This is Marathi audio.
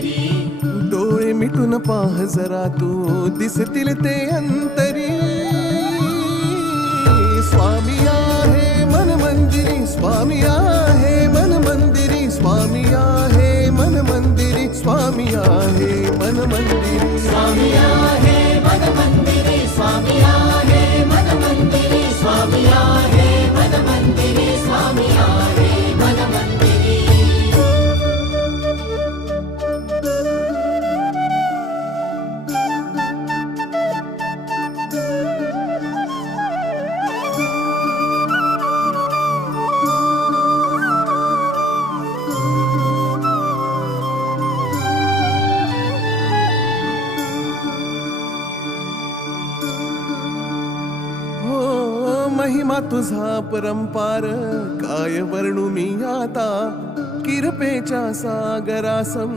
मंदिरी. डोळे मिटून पाह जरा तू दिसतील ते अंतरी. स्वामी आहे मन मंदिरी, स्वामी आहे मन मंदिरी, स्वामी आहे मन मंदिरी, स्वामी आहे मन मंदिरी. स्वामी आहे मन मंदिरी, स्वामी आहे मन मंदिरी, स्वामी आहे मन मंदिरी, स्वामी आहे मन मंदिरी. महिमा तुझा परंपार काय वर्णू मी आता. किरपेच्या सागरासम